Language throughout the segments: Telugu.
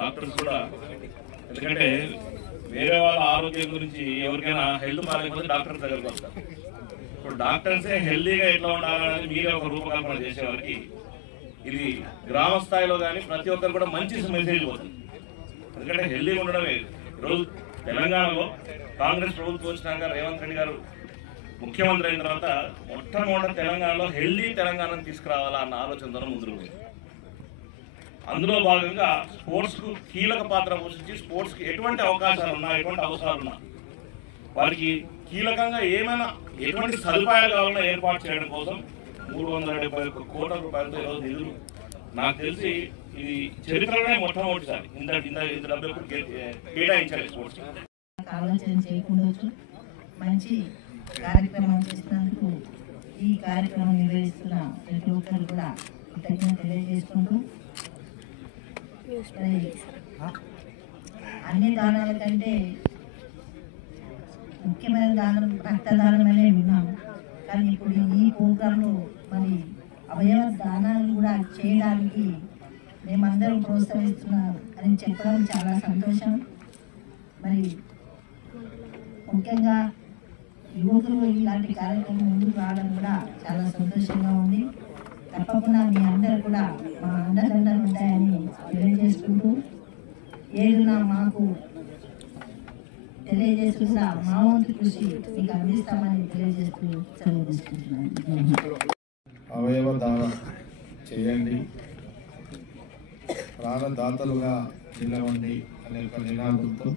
డాక్టర్స్ కూడా, ఎందుకంటే వేరే వాళ్ళ ఆరోగ్యం గురించి ఎవరికైనా హెల్త్ బాగాలేకపోతే డాక్టర్ దగ్గరకు వస్తారు. ఇప్పుడు డాక్టర్సే హెల్తీగా ఎట్లా ఉండాలనేది మీరే ఒక రూపకల్పన చేసేవారికి ఇది గ్రామ స్థాయిలో కానీ ప్రతి ఒక్కరు కూడా మంచి మెసేజ్ పోతుంది. ఎందుకంటే హెల్తీగా ఉండడమే. ఈరోజు తెలంగాణలో కాంగ్రెస్ ప్రభుత్వం వచ్చినాక రేవంత్ రెడ్డి గారు ముఖ్యమంత్రి అయిన తర్వాత మొట్టమొదటి తెలంగాణలో హెల్తీ తెలంగాణను తీసుకురావాలా అన్న ఆలోచనతో ముందుకు పోయింది. అందులో భాగంగా స్పోర్ట్స్కు కీలక పాత్ర పోషించి స్పోర్ట్స్కి ఎటువంటి అవకాశాలు ఉన్నా, ఎటువంటి అవసరాలు ఉన్నా వారికి కీలకంగా ఏమైనా ఎటువంటి సదుపాయాలు కావాలన్నా ఏర్పాటు చేయడం కోసం 371 కోట్ల రూపాయలతో ఈరోజు నిధులు, నాకు తెలిసి ఇది చరిత్రలోనే మొట్టమొదటిసారి ఇంత డబ్బు ఎప్పుడు కేటాయించాలి స్పోర్ట్స్. ఆలోచన చేయకుండొచ్చు. మంచి కార్యక్రమం చేసినందుకు ఈ కార్యక్రమం నిర్వహిస్తున్న ప్రతి ఒక్కరు కూడా కృతజ్ఞత తెలియజేసుకుంటూ, అన్ని దానాల కంటే ముఖ్యమైన దానం రక్తదానం అనే విన్నాం. కానీ ఇప్పుడు ఈ ప్రోగ్రాంలో మరి అవయవ దానాలు కూడా చేయడానికి మేమందరం ప్రోత్సహిస్తున్నాం అని చెప్పడం చాలా సంతోషం. మరి ముఖ్యంగా యువకులు ఇలాంటి కార్యక్రమం ముందుకు రావడం కూడా చాలా సంతోషంగా ఉంది. తప్పకుండా మీ అందరూ కూడా మా అండదండలు ఉంటాయని తెలియజేసుకుంటూ, ఏదున్నా మాకు తెలియజేసుకుంటా మా వంతు కృషి మీకు అందిస్తామని తెలియజేస్తూ సెలవు తీసుకుంటున్నాను. అవయవ దానం చేయండి, ప్రాణదాతలుగా నిలవండి అనే ఒక నినాదంతో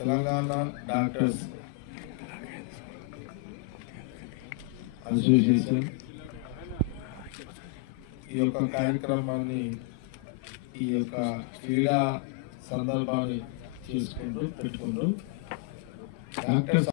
తెలంగాణ డాక్టర్స్ అసోసియేషన్ ఈ యొక్క కార్యక్రమాన్ని, ఈ యొక్క క్రీడా సందర్భాన్ని పెట్టుకుంటూ డాక్టర్స్